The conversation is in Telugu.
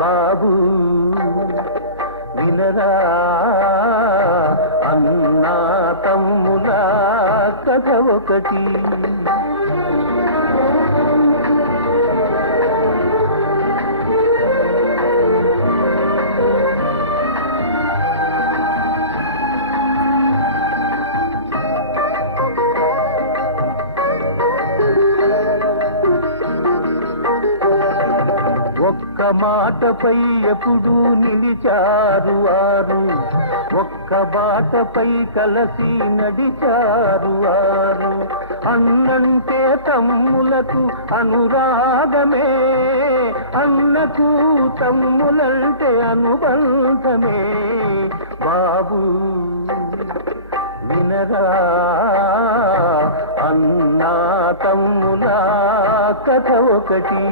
బాబు వినరా అన్నా తమ్ముల కథ ఒకటి. ఒక్క మాటపై ఎప్పుడు నిలిచారు వారు, ఒక్క బాటపై కలసి నడిచారు వారు. అన్నంటే తమ్ములకు అనురాగమే, అన్నకు తమ్ములంటే అనుబంధమే. బాబు వినరా అన్నా తమ్ముల కథ ఒకటి.